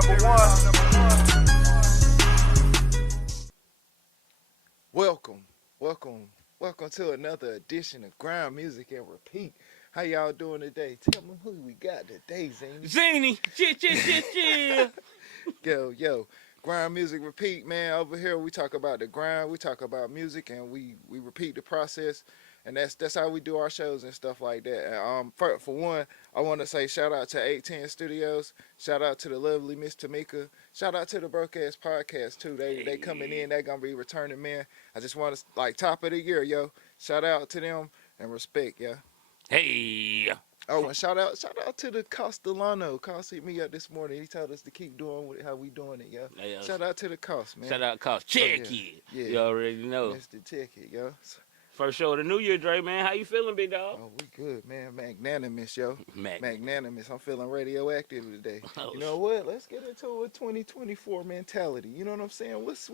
number one. Welcome to another edition of Grind Music and Repeat. How y'all doing today? Tell me who we got today, Zinni. Zinni, Yo, Grind Music Repeat, man. Over here we talk about the grind, we talk about music, and we repeat the process. And that's how we do our shows and stuff like that. And, for one, I want to say shout out to 810 Studios. Shout out to the lovely Miss Tamika. Shout out to the Broadcast Podcast too. They coming in. They gonna be returning, man. I just want to top of the year, yo. Shout out to them and respect, yo. Hey. Oh, and shout out to the Castellano. Cost hit me up this morning. He told us to keep doing how we doing it, yo. Hey, shout out to the Cost, man. Shout out Cost. Check it. Yeah. You already know. Mr. Check it, yo. First show of the new year, Dre, man. How you feeling, big dog? Oh, we good, man. Magnanimous, yo. Magnanimous. I'm feeling radioactive today. Oh, you know what? Let's get into a 2024 mentality. You know what I'm saying? It's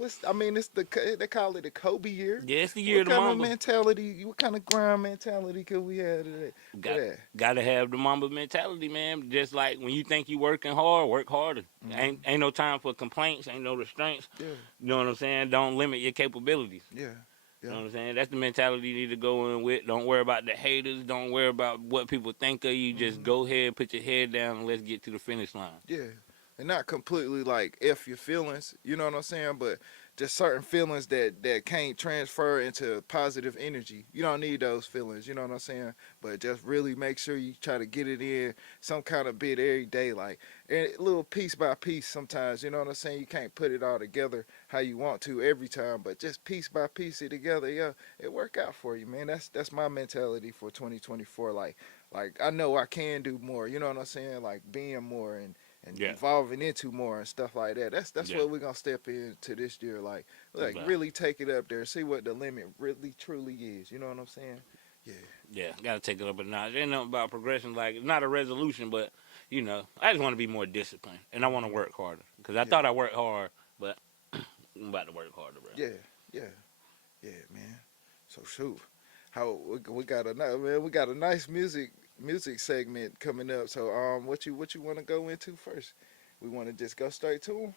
they call it the Kobe year. Yeah, it's the year of the Mamba. What kind of mentality, what kind of grind mentality could we have today? Gotta have the Mamba mentality, man. Just like when you think you working hard, work harder. Mm-hmm. Ain't no time for complaints. Ain't no restraints. Yeah. You know what I'm saying? Don't limit your capabilities. Yeah. You know what I'm saying? That's the mentality you need to go in with. Don't worry about the haters. Don't worry about what people think of you. Just go ahead, put your head down, and let's get to the finish line. Yeah. And not completely like F your feelings, you know what I'm saying? But just certain feelings that can't transfer into positive energy. You don't need those feelings, you know what I'm saying? But just really make sure you try to get it in some kind of bit every day, like a little piece by piece sometimes, you know what I'm saying? You can't put it all together how you want to every time, but just piece by piece it together, yeah, it work out for you, man. That's my mentality for 2024. Like I know I can do more, you know what I'm saying? Like being more and evolving into more and stuff like that. That's what we're gonna step into this year. Like really take it up there, see what the limit really truly is. You know what I'm saying? Yeah, gotta take it up a notch. Ain't nothing about progression. Like it's not a resolution, but you know, I just want to be more disciplined and I want to work harder because I thought I worked hard, but I'm about to work harder, bro. Yeah, man. So shoot, how we got a nice music segment coming up. So what you want to go into first? We want to just go straight to them?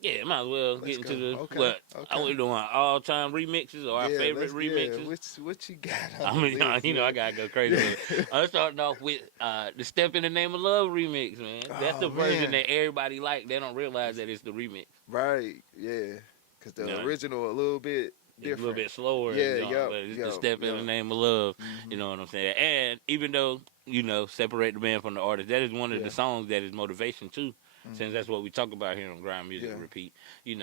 Yeah, might as well get into the are we doing all time remixes or our favorite remixes? Yeah, what you got? I mean, I gotta go crazy with it. I'm starting off with the Step in the Name of Love remix, man. That's the version that everybody like. They don't realize that it's the remix. Right, yeah. Because the original a little bit different. A little bit slower. But it's the Step in the Name of Love. You know what I'm saying? And even though, separate the band from the artist, that is one of the songs that is motivation too. Since that's what we talk about here on Grind Music Repeat. It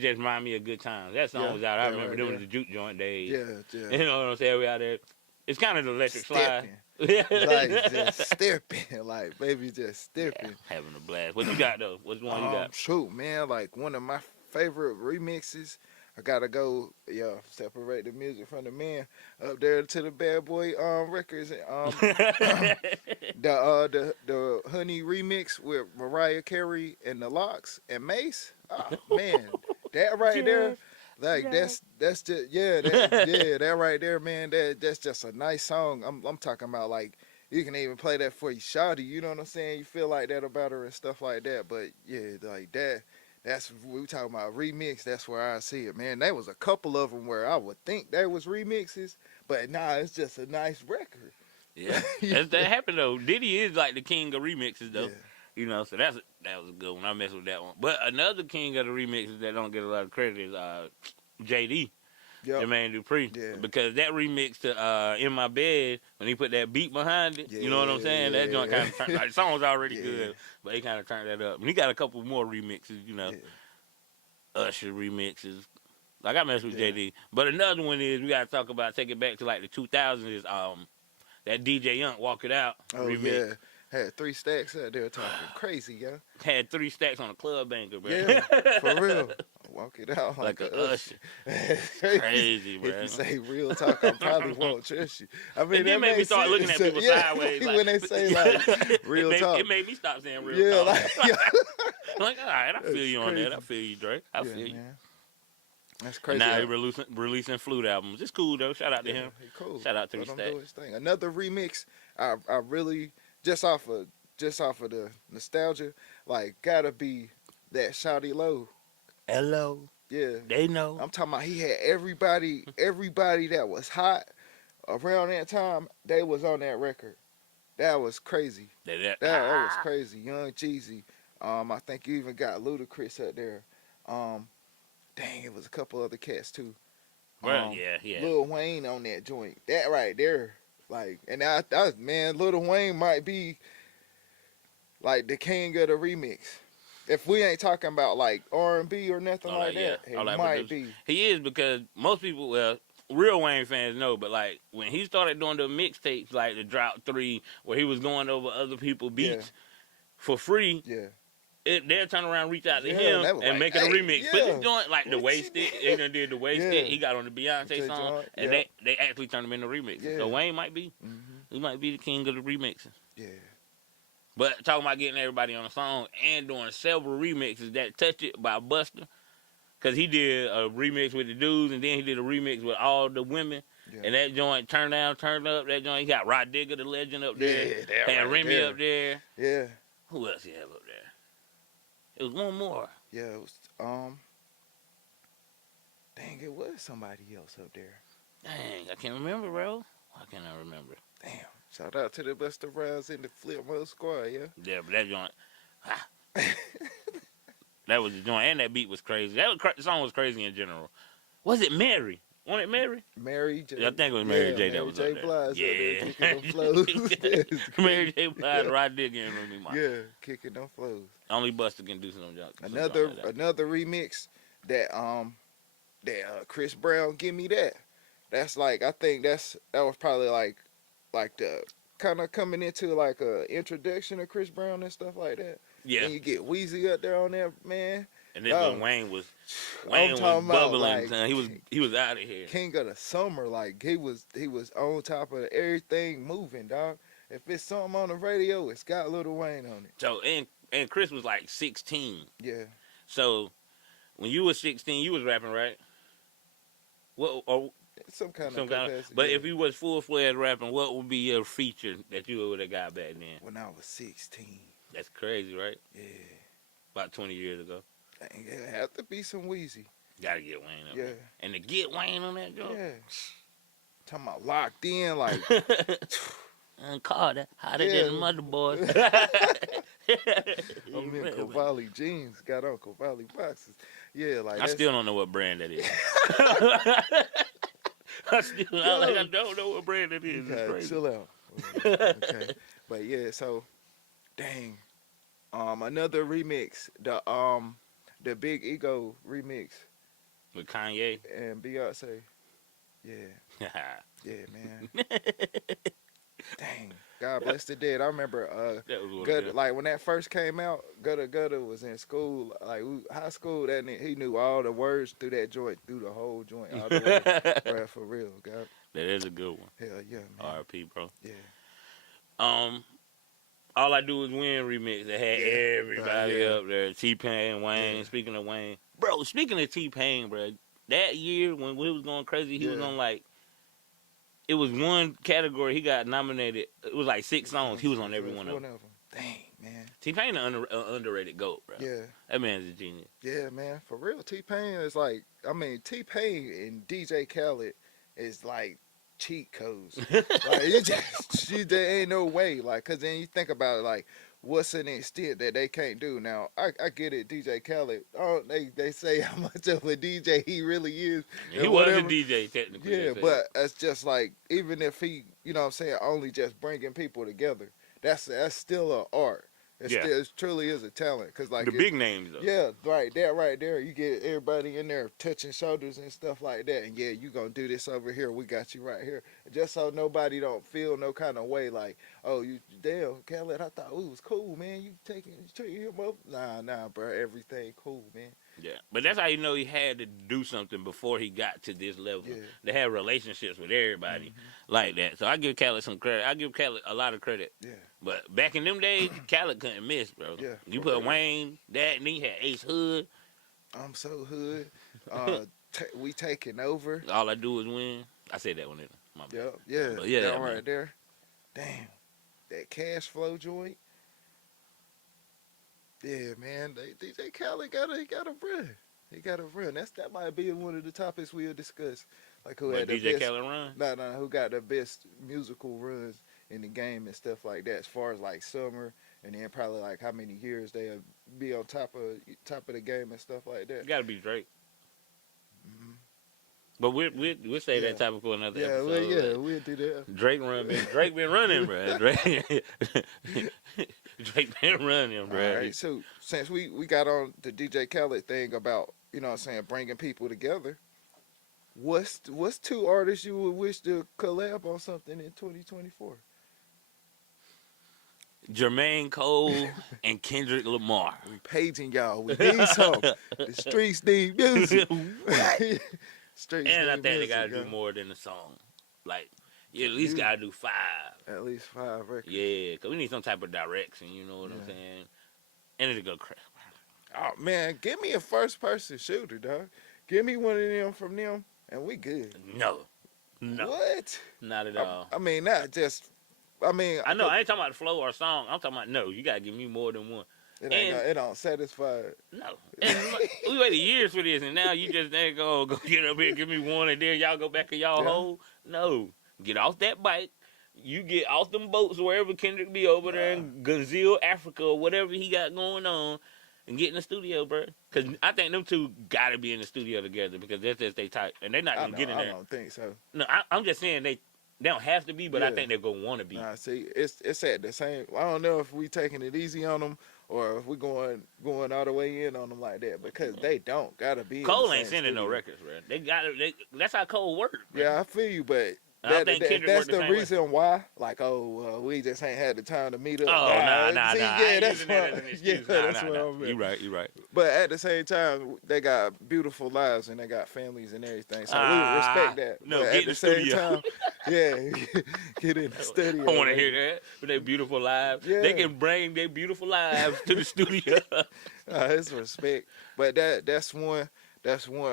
just reminds me of good times. That song was out. I remember doing the juke joint days. Yeah. You know what I'm saying? We out there. It's kind of the electric slide. Like just stepping. Like baby just stepping. Yeah, having a blast. What you got though? What's one you got? Shoot, man, like one of my favorite remixes. I gotta go, separate the music from the man up there to the Bad Boy Records. The Honey remix with Mariah Carey and the Locks and Mace. Oh man, that right there, like that's just that right there, man. That's just a nice song. I'm talking about like you can even play that for your shawty. You know what I'm saying? You feel like that about her and stuff like that. But yeah, like that. That's we talking about remix. That's where I see it, man. There was a couple of them where I would think there was remixes, but nah, it's just a nice record. Yeah, that happened though. Diddy is like the king of remixes though. Yeah. So that was a good one. I messed with that one. But another king of the remixes that don't get a lot of credit is JD. Yep. Jermaine Dupri. Yeah. Because that remix to In My Bed, when he put that beat behind it, you know what I'm saying? That joint kind of turned, like, the song was already good, but he kind of turned that up. And he got a couple more remixes, Usher remixes. Like, I mess with JD. But another one is, we got to talk about, take it back to like the 2000s, is that DJ Young, Walk It Out remix. Yeah. Had 3 stacks out there talking crazy, yo. Had 3 stacks on a club banger, bro. Yeah, for real. Walk it out like a Usher. Crazy, bro. If you say real talk, I probably won't trust you. I mean, and then made me start looking at people sideways. Like, when they say like real talk. It made me stop saying real talk. Like, all right, I feel you on that. I feel you, Drake. I feel you. Man. That's crazy. And now he's releasing flute albums. It's cool, though. Shout out to him. He cool. Shout out to the stack. Another remix, I really... Just off of just off of the nostalgia, like gotta be that Shawty Low. Hello. Yeah, They know. I'm talking about he had everybody that was hot around that time. They was on that record. That was crazy. That was crazy. Young Jeezy. I think you even got Ludacris up there. Um, dang, it was a couple other cats too. Well, yeah. Lil Wayne on that joint. That right there. Like, and man, Lil Wayne might be like the king of the remix. If we ain't talking about like R&B or nothing like that, it might be. He is because most people, well, real Wayne fans know, but like when he started doing the mixtapes, like the Drought 3, where he was going over other people's beats for free, they'll turn around, reach out to him, and like, make it a remix. Put the joint like the Wasted. They done did the Wasted. He got on the Beyonce song, and they actually turned him into remixes. So Wayne might be, he might be the king of the remixes. Yeah. But talking about getting everybody on a song and doing several remixes that Touch It by Busta. Because he did a remix with the dudes, and then he did a remix with all the women. Yeah. And that joint, Turn Down, Turn Up, that joint, he got Rod Digger, the legend, up there. Yeah, had Remy up there. Yeah. Who else he have up there? It was one more. Yeah, it was, dang, it was somebody else up there. Dang, I can't remember, bro. Why can't I remember? Damn. Shout out to the Busta Rhymes in the Flip Mode Squad, yeah? Yeah, but that joint, that was the joint, and that beat was crazy. The song was crazy in general. Was it Mary? Wasn't it Mary? Mary J. I think it was Mary J. that was J. up Blige there. Yeah. Kicking them flows. Mary J. Blige, Rod Digger, and Remy Ma. Yeah, kicking them flows. Only Busta can do some junk. Another remix that Chris Brown, Give Me That. That's like, I think that was probably like the kind of coming into like a introduction of Chris Brown and stuff like that. Yeah. And you get Weezy up there on there, man. And then when Wayne was bubbling, about, like, he was out of here. King of the Summer, like he was on top of everything moving, dog. If it's something on the radio, it's got Lil Wayne on it. So and Chris was like 16. Yeah. So when you were 16, you was rapping, right? What or some kind of but if you was full-fledged rapping, what would be your feature that you would have got back then? When I was 16. That's crazy, right? Yeah. About 20 years ago. It have to be some Weezy. Gotta get Wayne up there. And to get Wayne on that joint. Yeah. Talking about locked in, like. And Carter, hotter than the motherboard. I'm in Cavalli jeans, got on Cavalli boxes. Yeah, like I still don't know what brand that is. I don't know what brand it is. It's crazy. Chill out. Okay. But yeah, so dang. Another remix, the Big Ego remix. With Kanye and Beyonce. Yeah. Yeah, man. Dang. God bless the dead. I remember Gutter, like when that first came out, Gutter was in school, like high school, that he knew all the words through that joint, through the whole joint, all the way. Bro, for real, God. That is a good one. Hell yeah, man. R.I.P., bro. Yeah. All I Do Is Win remix that had everybody up there. T-Pain, Wayne. Speaking of Wayne, bro. Speaking of T-Pain, bro. That year when we was going crazy, he was on like. It was one category he got nominated. It was like 6 songs. He was on every one of them. Dang, man. T-Pain an underrated GOAT, bro. Yeah. That man's a genius. Yeah, man. For real, T-Pain is like, I mean, T-Pain and DJ Khaled is like cheat codes. Like, there ain't no way. Like, because then you think about it, like, what's an extent that they can't do? Now, I get it, DJ Khaled. Oh, they say how much of a DJ he really is. He was a DJ, technically. Yeah, but it's just like, even if he, you know what I'm saying, only just bringing people together, that's still an art. It truly is a talent. Cause like the big names, though. Yeah, right there. You get everybody in there touching shoulders and stuff like that. And yeah, you going to do this over here. We got you right here. Just so nobody don't feel no kind of way like, oh, you damn, Khaled, I thought it was cool, man. You treating him up. Nah, bro. Everything cool, man. Yeah, but that's how you know he had to do something before he got to this level. Yeah. To have relationships with everybody like that. So I give Khaled some credit. I give Khaled a lot of credit. Yeah. But back in them days, Khaled couldn't miss, bro. Yeah. You put Wayne, that, and he had Ace Hood. I'm so hood. We taking over. All I Do Is Win. I said that one in my bad. Yeah. But yeah, that right there. Damn. That cash flow joint. Yeah, man. DJ Khaled got a run. He got a run. That might be one of the topics we'll discuss. Like who But had the DJ best Khaled run? no, who got the best musical runs in the game and stuff like that, as far as like summer and then probably like how many years they'll be on top of the game and stuff like that. Gotta be Drake. Hmm. But we'll save Yeah. that topic for another Yeah, episode. well, yeah, we'll do that. Drake been running, bro. Drake been running, bro. All right, so since we got on the DJ Khaled thing about, you know what I'm saying, bringing people together, what's two artists you would wish to collab on something in 2024? Jermaine Cole and Kendrick Lamar. We paging y'all. We need some. The streets need music. Streets And I need think they music, gotta yo. do more than a song. Like, you at least gotta do 5. At least 5 records. Yeah, because we need some type of direction, you know what I'm Yeah. saying? And it'll go crazy. Oh man, give me a first person shooter, dog. Give me one of them from them, and we good. No. What? Not at all. I mean, not just. I mean, I know, I ain't talking about the flow or song. I'm talking about, no, you gotta give me more than one. it don't satisfy. No. And we waited years for this, and now you just ain't go get up here, give me one, and then y'all go back in y'all hole. No. Get off that bike. You get off them boats wherever Kendrick be over there in Gunzil, Africa, or whatever he got going on, and get in the studio, bro. Because I think them two got to be in the studio together because that's just they type. And they're not going to get in there. I don't think so. No, I'm just saying they don't have to be, but I think they're going to want to be. Nah, see, it's at the same. I don't know if we taking it easy on them or if we going all the way in on them like that because they don't gotta be. Cole in the ain't same sending no studio. records, bro. They got to. That's how Cole works. Yeah, I feel you, but I think Kendrick that's worked the the same way. reason why. Like, we just ain't had the time to meet up. Oh, nah. See, I yeah, ain't that's using that what. as an excuse. Yeah, that's Nah. what I'm at. You right. But at the same time, they got beautiful lives and they got families and everything. So we respect that. No, but get at in the the same studio. time, yeah, get in the studio. I want to hear that with their beautiful lives. Yeah. They can bring their beautiful lives to the studio. It's respect. But that's one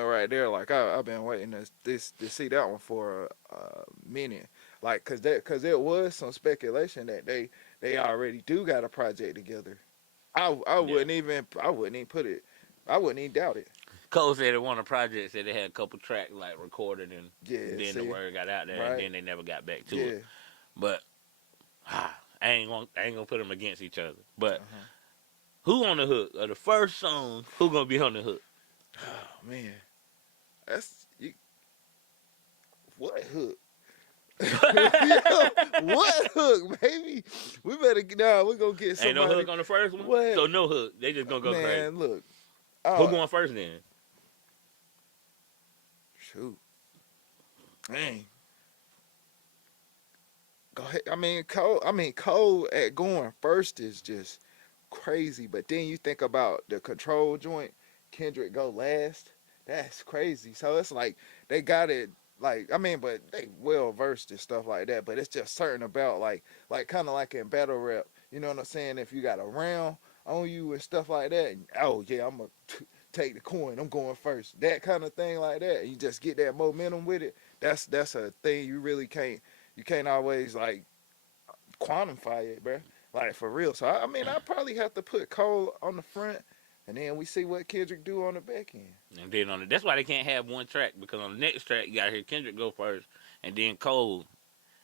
right there. Like I've been waiting to see that one for a minute. Like cause there was some speculation that they already do got a project together. I wouldn't even put it. I wouldn't even doubt it. Cole said it won a project, said they had a couple tracks like recorded and Yeah. then the word got out there Right. and then they never got back to Yeah. it. But I ain't gonna put them against each other. But who on the hook? Or the first song, who gonna be on the hook? Oh man, that's you. What hook? What hook, baby? We better we gonna get somebody. Ain't no hook on the first one? What? So no hook. They just gonna go man, crazy. Look. Who going first then? Shoot. Dang. Go ahead. Cole at going first is just crazy. But then you think about the control joint, Kendrick go last. That's crazy. So it's like they got it. Like but they well versed and stuff like that. But it's just certain about like kind of like in battle rap. You know what I'm saying? If you got a round on you and stuff like that, and, oh yeah, I'm gonna take the coin. I'm going first. That kind of thing like that. You just get that momentum with it. That's a thing you really can't. You can't always like quantify it, bro. Like for real. So I probably have to put Cole on the front, and then we see what Kendrick do on the back end. And then that's why they can't have one track, because on the next track you gotta hear Kendrick go first, and then Cole,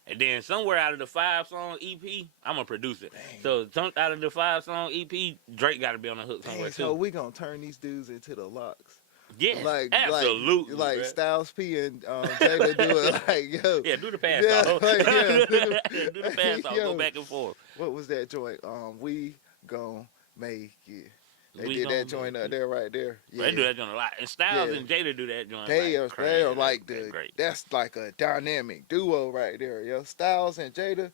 and then somewhere out of the 5-song EP, I'm gonna produce it. Dang. So out of the 5-song EP, Drake gotta be on the hook somewhere Dang, too. so we gonna turn these dudes into the locks. Yeah, Like absolutely. Like bruh. Styles P and Jada do it like yo. Yeah, do the pass Yeah, off. like, yeah. Do the pass off. Yo. Go back and forth. What was that joint? We gon' make it. They We did gon' that joint make up there right there. Yeah. They do that joint a lot. And Styles Yeah. and Jada do that joint They like are crazy. like That's great. that's like a dynamic duo right there, yo. Styles and Jada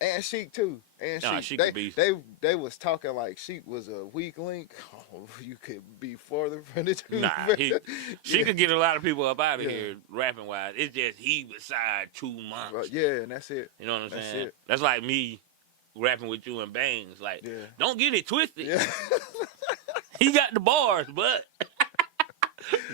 and Sheik too. And Nah, Sheik. Sheik a beast. They was talking like Sheik was a weak link. Oh, you could be farther from the truth. Nah, she Yeah. could get a lot of people up out of Yeah. here rapping wise. It's just he beside too much. But yeah, and that's it. You know what I'm That's saying? it. That's like me rapping with you and Bangs. Like, Yeah. don't get it twisted. Yeah. He got the bars, but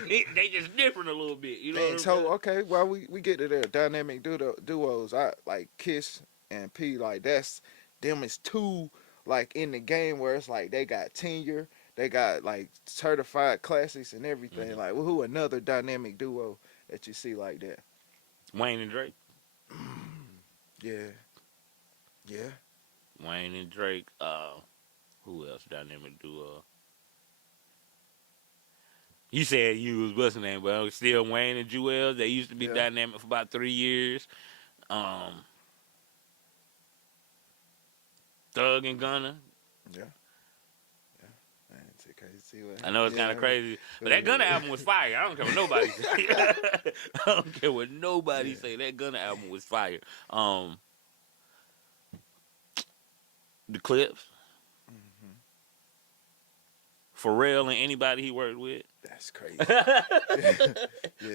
they just different a little bit. You know what I'm saying? So okay, well we get to the dynamic duos. I like Kiss and P. Like them is two like in the game where it's like they got tenure, they got like certified classics and everything. Mhm. Like, who another dynamic duo that you see like that? Wayne and Drake. Yeah, yeah. Wayne and Drake. Who else dynamic duo? You said you was what's the name, but still Wayne and Jewel. They used to be Yeah. dynamic for about 3 years. Thug and Gunna. Yeah. Yeah. Man, it's okay. See what I know it's kind of crazy, but that Gunna album was fire. I don't care what nobody say. I don't care what nobody say. That Gunna album was fire. The Clips, Mm-hmm. Pharrell and anybody he worked with. That's crazy. Yeah.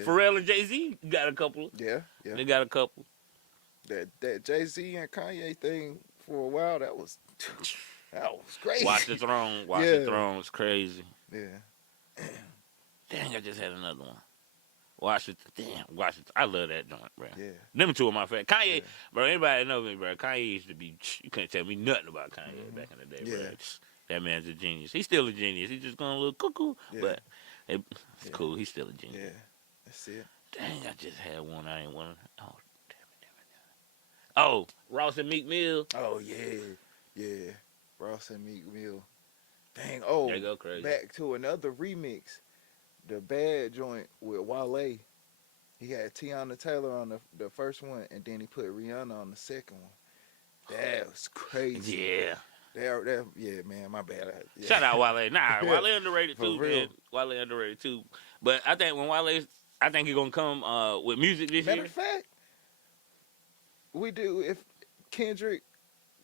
Pharrell and Jay-Z got a couple. Yeah, yeah. They got a couple. That Jay-Z and Kanye thing for a while, that was crazy. Watch the Throne. Watch Yeah. the Throne was crazy. Yeah. Dang, I just had another one. Watch it. I love that joint, bro. Yeah. Them two of my favorites. Kanye, Yeah. bro, anybody that know me, bro, Kanye used to be, you couldn't tell me nothing about Kanye back in the day, bro. Yeah. That man's a genius. He's still a genius. He's just going a little cuckoo, Yeah. but it's Yeah. cool. He's still a genius. Yeah. That's it. Dang, I just had one. I ain't one. Oh, damn it. Oh, Ross and Meek Mill. Oh, yeah. Yeah. Ross and Meek Mill. Dang. Oh, They go crazy. back to another remix. The Bad joint with Wale. He had Tiana Taylor on the first one, and then he put Rihanna on the second one. That was crazy. Yeah. Yeah, man, my bad. Yeah. Shout out Wale. Nah, Yeah. Wale underrated For too, real. man. Wale underrated too. But I think when I think he's gonna come with music this Matter year. of fact, we do if Kendrick,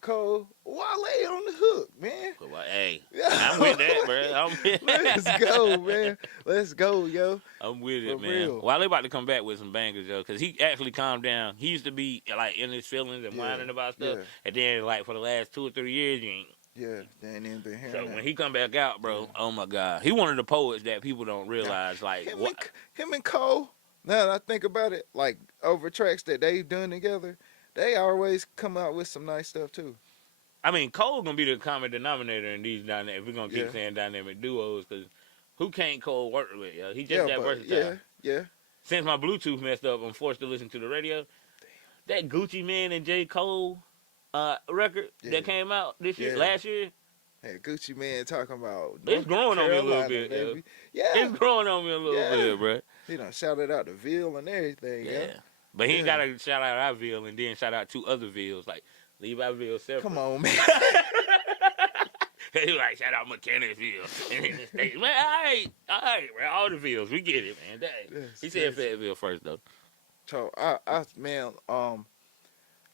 Cole, Wale on the hook, man. But, hey, I'm with that, bro. I'm with Let's go, man. Let's go, yo. I'm with it, For man. real. Wale about to come back with some bangers, yo, because he actually calmed down. He used to be like in his feelings and Yeah, whining about stuff, yeah. and then like for the last 2 or 3 years, you ain't. Yeah, then been hearing So that. when he come back out, bro, oh my God, he one of the poets that people don't realize. Like, him and Cole, now that I think about it, like over tracks that they've done together, they always come out with some nice stuff too. I mean, Cole gonna be the common denominator in these dynamic. If we're gonna keep Yeah. saying dynamic duos, because who can't Cole work with? Yo? He just that versatile. Yeah, yeah. Since my Bluetooth messed up, I'm forced to listen to the radio. That Gucci Man and J. Cole record Yeah. that came out this year, Yeah. last year, Hey, Gucci Man talking about it's North growing on me a little Carolina, bit. Yo. baby. Yeah, It's growing on me a little Yeah. bit, bro. he done shouted out the Ville and everything. Yeah. Yeah, But he Yeah. gotta shout out our Ville and then shout out 2 other Villes, like Levi'sville separate. come on, man. He like shout out Mechanicsville and then the state. Man, all right, bro. All the Villes, we get it, man. Dang. Yes, He said yes. Fayetteville first though. So man,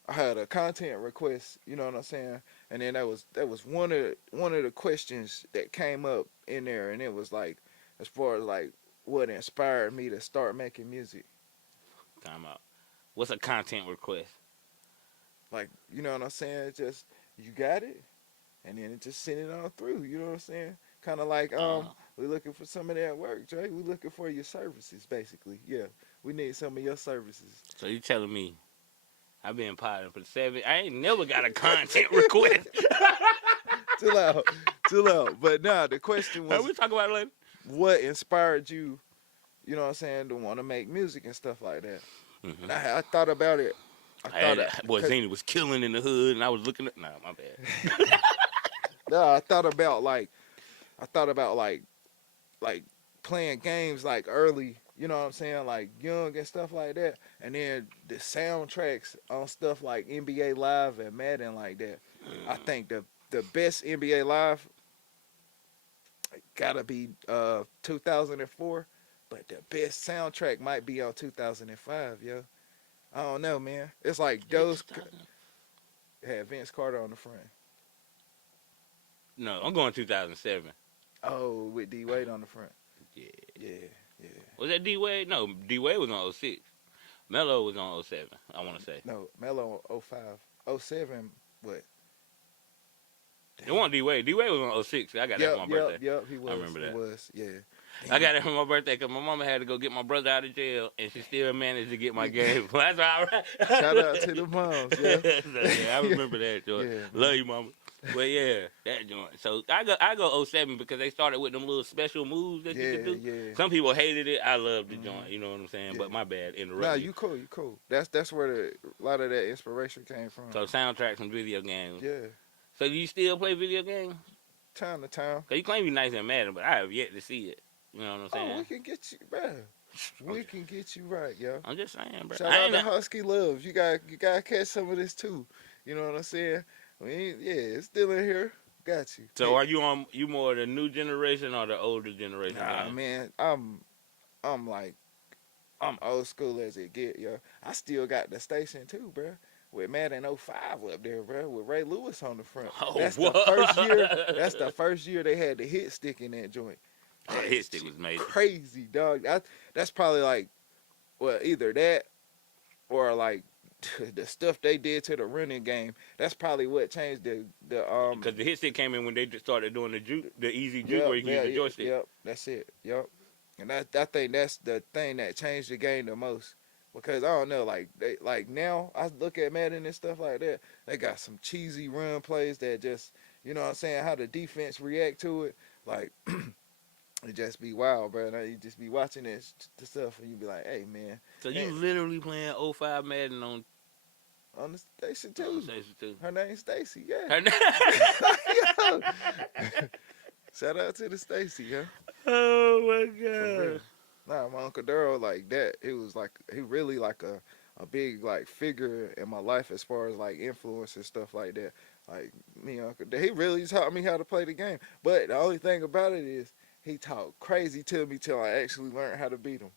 I had a content request, you know what I'm saying, and then that was one of the questions that came up in there, and it was like, as far as like what inspired me to start making music, Time out. What's a content request? like, you know what I'm saying, it's just you got it, and then it just send it on through, you know what I'm saying, kind of like we looking for some of that work, Jay. We looking for your services, basically. Yeah, we need some of your services. So you telling me I've been potting for 7? I ain't never got a content request. Chill out. But nah, the question was, We talk about it later. what inspired you, you know what I'm saying, to want to make music and stuff like that? Mm-hmm. And I thought about it. Boy, Zinni was killing in the hood, and I was looking at. Nah, my bad. I thought about playing games like early, you know what I'm saying, like young and stuff like that. And then the soundtracks on stuff like NBA Live and Madden like that. I think the best NBA Live gotta be 2004, but the best soundtrack might be on 2005, yo. I don't know, man. It's like those had Vince Carter on the front. No, I'm going 2007. Oh, with D Wade on the front. Yeah. Yeah. Was that D Wade? No, D Wade was on 06. Melo was on 07. I want to say. No, Melo 05. 07, what? It wasn't D Wade. D Wade was on 06. I got that for my birthday. Yep, he was. I remember that. He was, yeah. I got it for my birthday because my mama had to go get my brother out of jail, and she still managed to get my game. That's all right. Shout out to the moms, yeah. So, yeah, I remember that, George. Yeah, Love you, mama. But yeah, that joint. So I go '07 because they started with them little special moves that you could do. Yeah. Some people hated it. I loved the joint. You know what I'm saying? Yeah. But my bad, Nah, interrupt you. you cool, you cool. That's where a lot of that inspiration came from. So soundtracks and video games. Yeah, So do you still play video games? time to time. Cause you claim you're nice and Madden, but I have yet to see it. You know what I'm saying? Oh, we can get you, bro. We can get you right, yo. I'm just saying, bro. Shout out to Husky Loves. You gotta catch some of this too. You know what I'm saying? It's still in here. Got you. So are you more the new generation or the older generation? Nah, man, I'm old school as it get, yo. I still got the station too, bro. With Madden 05 up there, bro, with Ray Lewis on the front. Oh, That's what? the first year. That's the first year they had the hit stick in that joint. Oh, the hit stick was amazing. Crazy, dog. That's probably like, well, either that or like the stuff they did to the running game. That's probably what changed the because the hit stick came in when they just started doing the easy juke where you can use the joystick. Yep, that's it. Yep. And I think that's the thing that changed the game the most. Because I don't know, like now I look at Madden and stuff like that. They got some cheesy run plays that just, you know what I'm saying, how the defense react to it. Like it just be wild, bro. Now you just be watching the stuff and you be like, hey man. So you literally playing 05 Madden on the station too. Her name's Stacy, yeah. Her name. Yo. Shout out to the Stacy, yo. Oh my god. Nah, my Uncle Daryl, like that, he really like a big like figure in my life as far as like influence and stuff like that. Like me, Uncle, he really taught me how to play the game. But the only thing about it is he talked crazy to me till I actually learned how to beat him.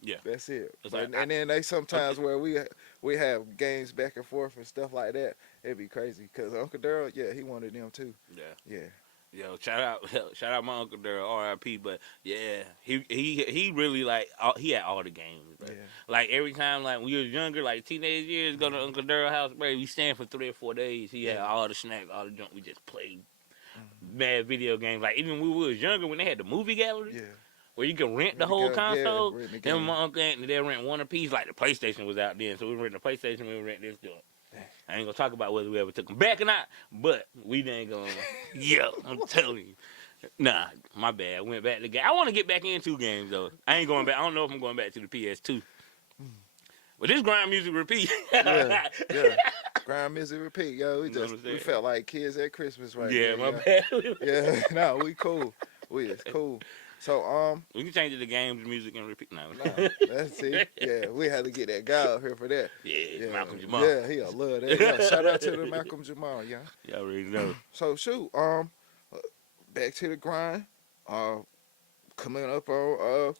Yeah, that's it. Like, and then they sometimes where we have games back and forth and stuff like that. It'd be crazy because Uncle Daryl, yeah, he wanted them too. Yeah. Yo, shout out my Uncle Daryl, R.I.P. But yeah, he really like he had all the games, bro. Yeah. Like every time, like when you was younger, like teenage years, go to Uncle Daryl's house, bro. We stand for 3 or 4 days. He had all the snacks, all the junk. We just played mad video games. Like even when we was younger, when they had the movie gallery, where you can rent the whole console. Then my uncle they rent one apiece. Like the PlayStation was out then, so we rent the PlayStation. We rent this joint. I ain't gonna talk about whether we ever took them back or not, but we ain't gonna. Yo, I'm telling you. Nah, my bad. I went back to the game. I want to get back into games though. I ain't going back. I don't know if I'm going back to the PS2. But this Grind.Music.Repeat. yeah. Grind.Music.Repeat, yo. We felt like kids at Christmas right now. Yeah, my bad. Yeah, no, we cool. We is cool. So we can change it to games, music, and repeat now. That's it. Yeah, we had to get that guy out here for that. Yeah, Malcolm Jamal. Yeah, he'll love that. Yeah, shout out to the Malcolm Jamal, yeah. Y'all already know. So shoot, back to the grind. Coming up on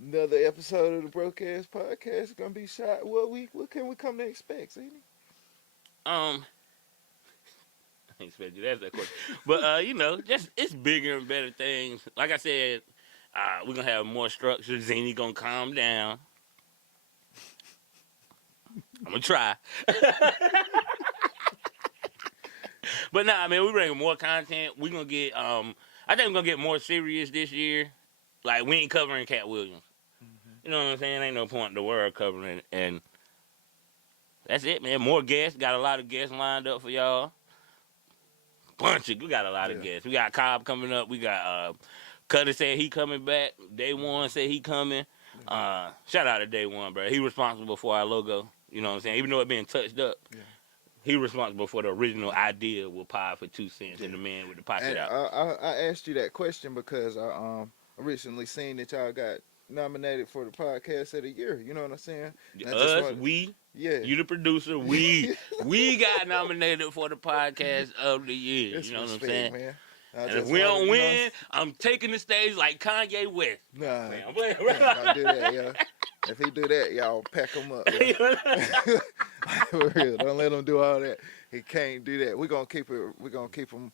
another episode of the Broadcast Podcast. It's gonna be shot. What can we come to expect, Zinni? I ain't expect you to ask that question. But you know, just it's bigger and better things. Like I said, we're gonna have more structure. Zinni gonna calm down. I'm gonna try. But nah, man, we're bringing more content. We're gonna get I think we're gonna get more serious this year. Like we ain't covering Cat Williams. You know what I'm saying? Ain't no point in the world covering, and that's it, man. More guests. Got a lot of guests lined up for y'all. We got a lot of guests. We got Cobb coming up. We got Cutter said he coming back. Day One said he coming. Shout out to Day One, bro. He responsible for our logo. You know what I'm saying? Even though it being touched up, he responsible for the original idea with Pie for 2 cents and the man with the pocket out. I asked you that question because I recently seen that y'all got nominated for the podcast of the year. You know what I'm saying? You the producer, we got nominated for the podcast of the year. It's you know respect, what I'm saying? Man. And if we don't win, I'm taking the stage like Kanye West. Nah, man, don't do that, yo. If he do that, y'all pack him up. For real, don't let him do all that. He can't do that. We're gonna keep him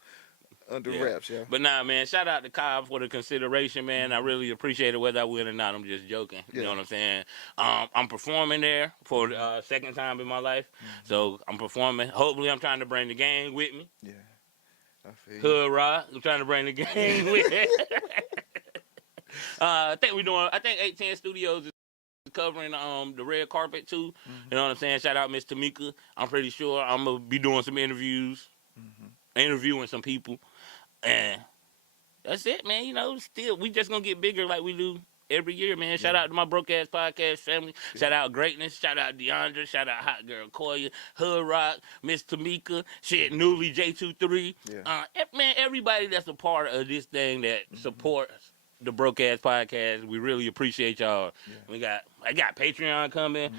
under wraps, yeah. But nah, man, shout out to Cobb for the consideration, man. I really appreciate it, whether I win or not. I'm just joking. You know what I'm saying? I'm performing there for the second time in my life. So I'm performing. Hopefully, I'm trying to bring the gang with me. Yeah. Hood Rock, I'm trying to bring the gang with me. I think 810 Studios is covering the red carpet too. You know what I'm saying? Shout out Miss Tamika. I'm pretty sure I'm gonna be doing some interviews. interviewing some people, and that's it, man. You know, still we just gonna get bigger like we do every year, man. Shout out to my broke ass podcast family. Shout out Greatness. Shout out DeAndre. Shout out Hot Girl Koya, Hood Rock, Miss Tamika, shit, Newly J23. Man, everybody that's a part of this thing that supports the broke ass podcast, we really appreciate y'all. I got Patreon coming.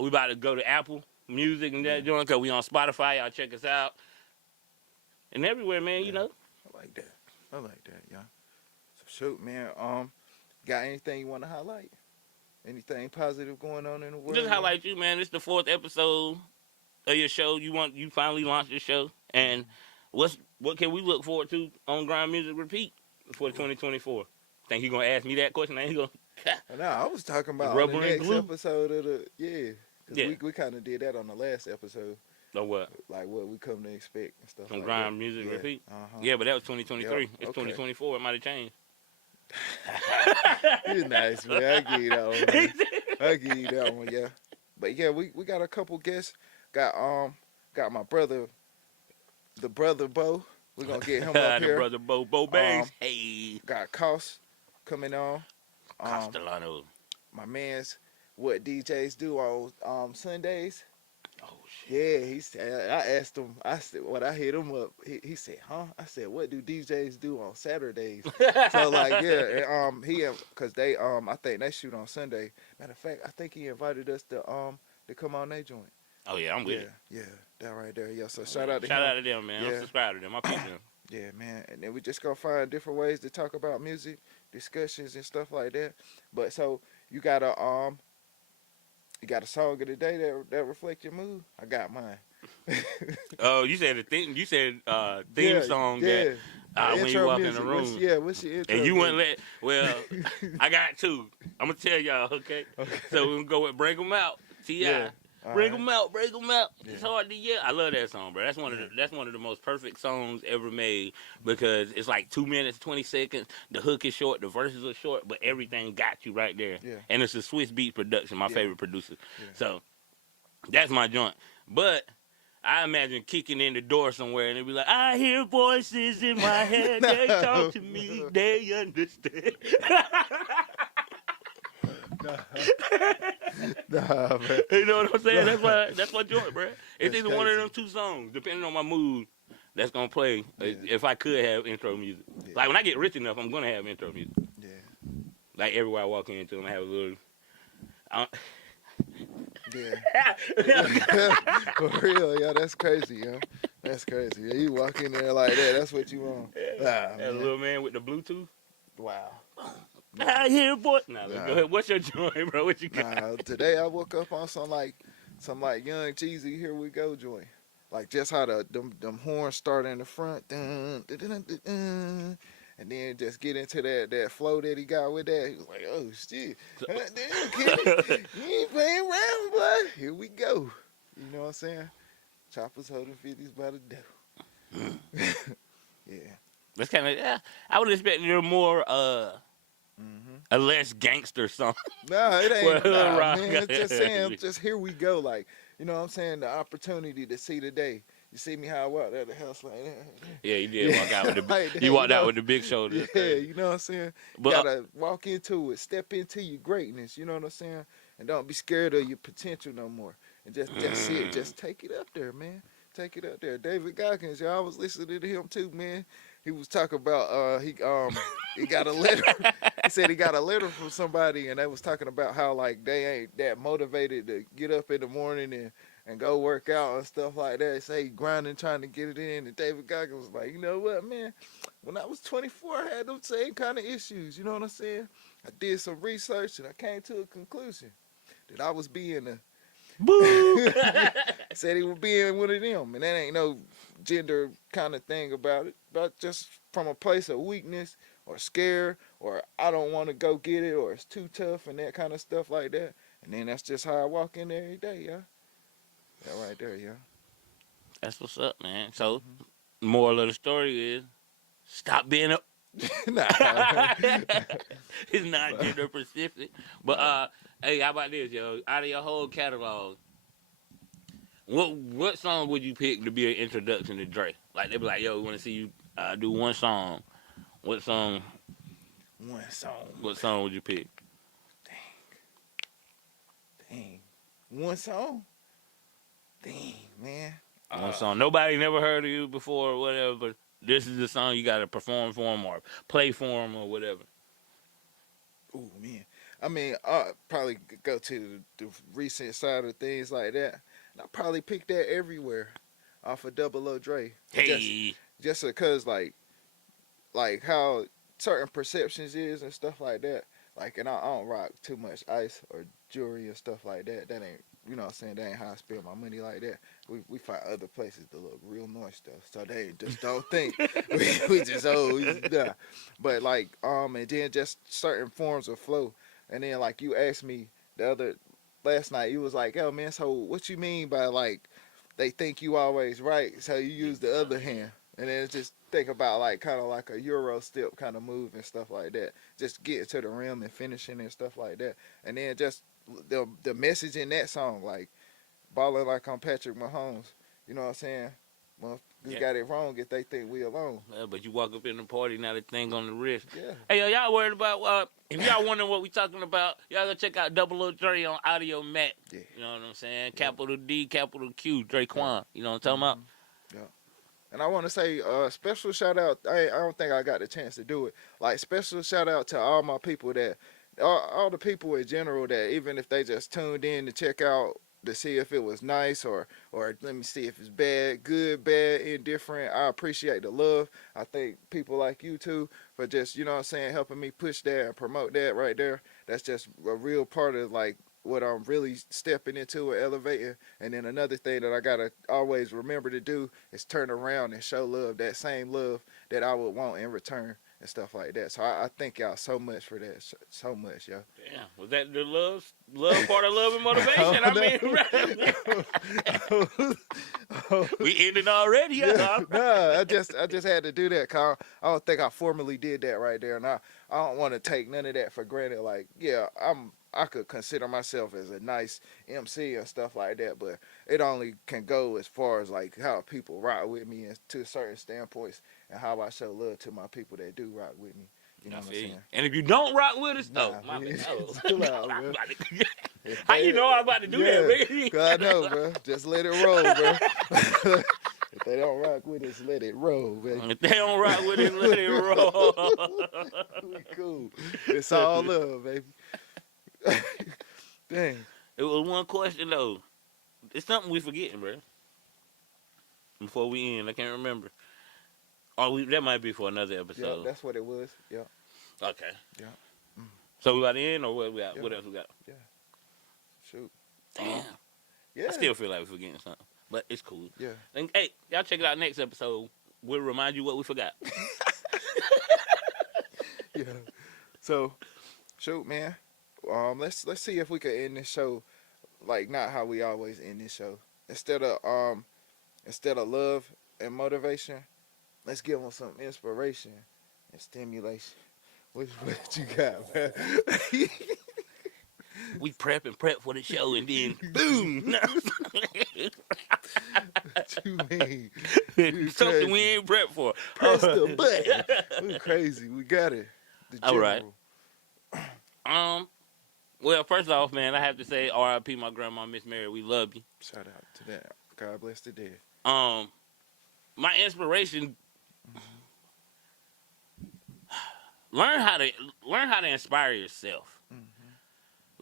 We about to go to Apple Music and that joint because we on Spotify. Y'all check us out. And everywhere, man, you know. I like that. Yeah. So shoot, man. Got anything you want to highlight? Anything positive going on in the world? Just highlight you, man. This is the 4th episode of your show. You finally launched your show, and what can we look forward to on Grind.Music.Repeat for 2024? Think you gonna ask me that question? I ain't gonna. No, I was talking about the next episode of the because we kind of did that on the last episode. Or what? Like what we come to expect and stuff. From Grind.Music.Repeat. Yeah, but that was 2023. It's 2024. It might have changed. You're nice, man. I give you that one. Yeah. But yeah, we got a couple guests. Got my brother, the brother Bo. We're gonna get him up here. The brother Bo Banks. Hey. Got Cost coming on. Castellano. My man's what DJs do on Sundays. Oh shit. Yeah, he said. I asked him. I said, "What?" I hit him up. He said, "Huh?" I said, "What do DJs do on Saturdays?" So like, yeah, and, cause they I think they shoot on Sunday. Matter of fact, I think he invited us to come on their joint. Oh yeah, I'm with it. Yeah, that right there. Yeah, so shout out to them, man. I'm subscribed to them. I peep them. Yeah, man. And then we just gonna find different ways to talk about music, discussions and stuff like that. But so you got a song of the day that reflect your mood? I got mine. Oh, you said theme song that when you walk in the room. What's your intro? And you wouldn't let. Well, I got two. I'm gonna tell y'all. Okay. So we're gonna go with "Break 'Em Out." T.I. Break 'em out, break 'em out. Yeah. It's hard to yell. I love that song, bro. That's one of the most perfect songs ever made because it's like 2 minutes, 20 seconds. The hook is short, the verses are short, but everything got you right there. Yeah. And it's a Swiss Beats production, my favorite producer. Yeah. So that's my joint. But I imagine kicking in the door somewhere and it'd be like, I hear voices in my head. They talk to me. They understand. Nah, man. You know what I'm saying? That's my joint, bro. It's either one of them two songs, depending on my mood. That's gonna play. Yeah. If I could have intro music, like when I get rich enough, I'm gonna have intro music. Yeah. Like everywhere I walk into, I'm gonna have a little. Yeah. For real, yeah, that's crazy, yo. That's crazy. Yeah, you walk in there like that. That's what you want. That little man with the Bluetooth. Wow. I hear voice. Go ahead. What's your joint, bro? What you got? Today I woke up on some like Young Jeezy Here We Go joint. Like just how them horns start in the front, dun, dun, dun, dun, dun, and then just get into that flow that he got with that. He was like, oh shit, damn kid, you ain't playing around, boy. Here we go. You know what I'm saying? Choppers holding 50s by the dough. Yeah. That's kind of I would expect you're more a less gangster song. No, it ain't. Man. It's just saying, just here we go. Like, you know what I'm saying? The opportunity to see the day. You see me how I walked out the house like that. Yeah, you did walk out with the like you walked out with the big shoulders. Yeah, you know what I'm saying? You gotta walk into it, step into your greatness, you know what I'm saying? And don't be scared of your potential no more. And just see it. Just take it up there, man. Take it up there. David Goggins, y'all, I was listening to him too, man. He was talking about he got a letter. He said he got a letter from somebody, and they was talking about how like they ain't that motivated to get up in the morning and go work out and stuff like that. They say he grinding trying to get it in. And David Goggins was like, you know what, man? When I was 24, I had those same kind of issues. You know what I'm saying? I did some research and I came to a conclusion that I was being a boo. Said he was being one of them, and that ain't no gender kind of thing about it, but just from a place of weakness or scare or I don't want to go get it or it's too tough and that kind of stuff like that. And then that's just how I walk in there every day, yeah. That right there, yeah. That's what's up, man. So, moral of the story is, stop being a. Nah. It's not gender specific, but hey, how about this, yo? Out of your whole catalog, What song would you pick to be an introduction to Dre? Like they be like, yo, we want to see you do one song. What song? One song. What song would you pick? Dang. One song? Dang, man. One song. Nobody never heard of you before or whatever, but this is the song you got to perform for them or play for them or whatever. Ooh, man. I mean, probably go to the recent side of things like that. And I probably pick that everywhere off of Double O Dre. Hey. Just because, like how certain perceptions is and stuff like that. Like, and I don't rock too much ice or jewelry and stuff like that. That ain't, you know what I'm saying, that ain't how I spend my money like that. We find other places to look real nice stuff. So they just don't think we just nah. But like, and then just certain forms of flow. And then like you asked me last night, you was like, yo man, so what you mean by like they think you always right, so you use the other hand. And then just think about like kind of like a Euro step kind of move and stuff like that. Just getting to the rim and finishing and stuff like that. And then just the message in that song, like balling like I'm Patrick Mahomes. You know what I'm saying? Well, we got it wrong if they think we alone. Yeah, but you walk up in the party, now the thing on the wrist. Yeah. Hey, yo, y'all worried about, if y'all wondering what we talking about, y'all go check out Double O Dre on Audio Mac. Yeah. You know what I'm saying? Capital D, capital Q, Dre Quan. You know what I'm talking about? Yeah. And I want to say special shout out. I don't think I got the chance to do it. Like special shout out to all my people that, all the people in general that even if they just tuned in to check out to see if it was nice or let me see if it's bad, good, bad, indifferent. I appreciate the love. I thank people like you too for just, you know what I'm saying, helping me push that and promote that right there. That's just a real part of like what I'm really stepping into and elevating. And then another thing that I gotta always remember to do is turn around and show love, that same love that I would want in return and stuff like that. So I thank y'all so much for that, so much, yo. Damn, was that the love part of love and motivation? We ended already. Yeah, nah, I just had to do that, Kyle. I don't think I formally did that right there, and I don't want to take none of that for granted. Like, yeah, I could consider myself as a nice MC and stuff like that, but it only can go as far as like how people rock with me and to certain standpoints and how I show love to my people that do rock with me. You know what I'm saying? And if you don't rock with us, my bad. How you know I'm about to do that, man? Cause I know, bro. Just let it roll, bro. If they don't rock with us, let it roll, baby. If they don't rock with us, let it roll. We cool. It's all love, baby. Dang. It was one question though. It's something we forgetting, bro. Before we end, I can't remember. That might be for another episode. Yeah, that's what it was. Yeah. Okay. Yeah. So we got to end, or what we got? Yeah. What else we got? Yeah. Shoot. Damn. Yeah. I still feel like we're forgetting something, but it's cool. Yeah. And hey, y'all check it out next episode. We'll remind you what we forgot. Yeah. So, shoot, man. Let's see if we can end this show like not how we always end this show. Instead of love and motivation, let's give them some inspiration and stimulation. What you got, man? We prep for the show, and then boom. What you mean? Something we ain't prepped for. Press the button. We crazy. We got it. All right. Well, first off, man, I have to say R.I.P. my grandma, Miss Mary. We love you. Shout out to that. God bless the dead. My inspiration. Learn how to inspire yourself.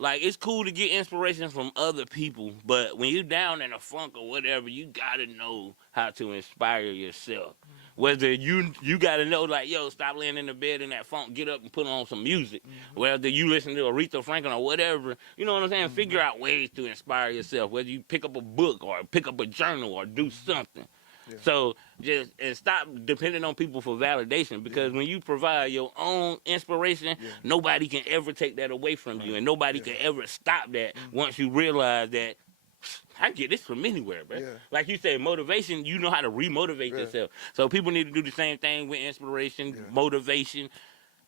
Like, it's cool to get inspiration from other people, but when you're down in a funk or whatever, you gotta know how to inspire yourself. Whether you gotta know, like, yo, stop laying in the bed in that funk, get up and put on some music. Whether you listen to Aretha Franklin or whatever, you know what I'm saying? Figure out ways to inspire yourself. Whether you pick up a book or pick up a journal or do something. Yeah. So and stop depending on people for validation, because when you provide your own inspiration, nobody can ever take that away from you, and nobody can ever stop that once you realize that I can get this from anywhere, bro. Yeah. Like you said, motivation, you know how to remotivate yourself. So people need to do the same thing with inspiration, motivation,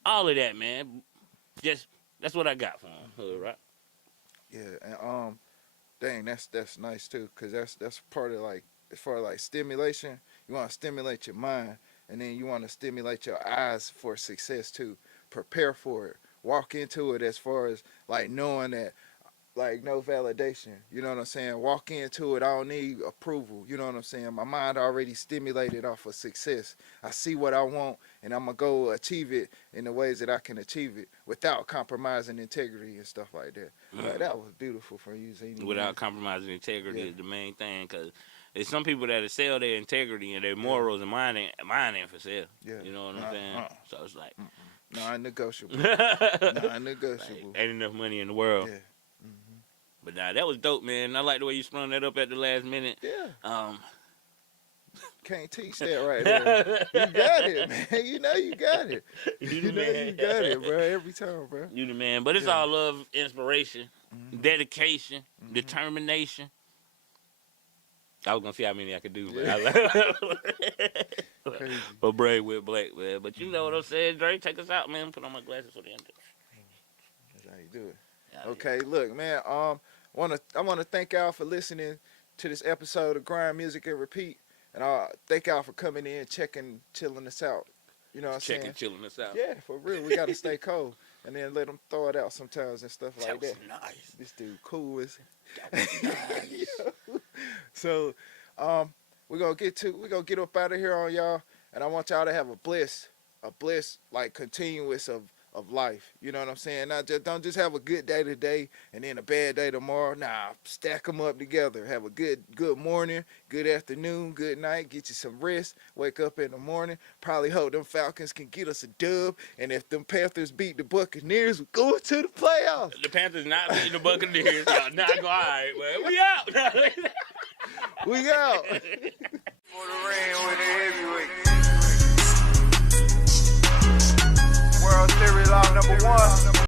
all of that, man. Just that's what I got for them, right? Yeah, and Dang, that's nice too, cause that's part of like as far as like stimulation. You want to stimulate your mind, and then you want to stimulate your eyes for success too. Prepare for it. Walk into it as far as like knowing that like no validation. You know what I'm saying? Walk into it. I don't need approval. You know what I'm saying? My mind already stimulated off of success. I see what I want, and I'm gonna go achieve it in the ways that I can achieve it without compromising integrity and stuff like that. Like, that was beautiful from you, Zinni. Without compromising integrity is the main thing, because there's some people that sell their integrity and their morals, and mine ain't for sale. Yeah. You know what I'm saying? So it's like non-negotiable. Non-negotiable. Like, ain't enough money in the world. Yeah. But nah, that was dope, man. I like the way you sprung that up at the last minute. Yeah. Can't teach that right there. You got it, man. You know you got it. You know you got it, bro. Every time, bro. You the man. But it's all love, inspiration, dedication, determination. I was gonna see how many I could do, but Crazy. but Brave with Black, man. But you know what I'm saying, Dre? Take us out, man. Put on my glasses for the end. That's how you do it. Okay, look, man. I wanna thank y'all for listening to this episode of Grind Music and Repeat, and thank y'all for coming in, chilling us out. You know what I'm saying? Chilling us out. Yeah, for real. We gotta stay cold, and then let them throw it out sometimes and stuff like that. Nice. This dude cool as. Nice. So, we're gonna get up out of here on y'all, and I want y'all to have a bliss like continuous of life. You know what I'm saying? Don't just have a good day today and then a bad day tomorrow. Nah, stack them up together. Have a good morning, good afternoon, good night. Get you some rest. Wake up in the morning. Probably hope them Falcons can get us a dub. And if them Panthers beat the Buccaneers, we're going to the playoffs. The Panthers not beating the Buccaneers. Y'all not going. All right, well, we out. We out. For the rain with the heavyweight.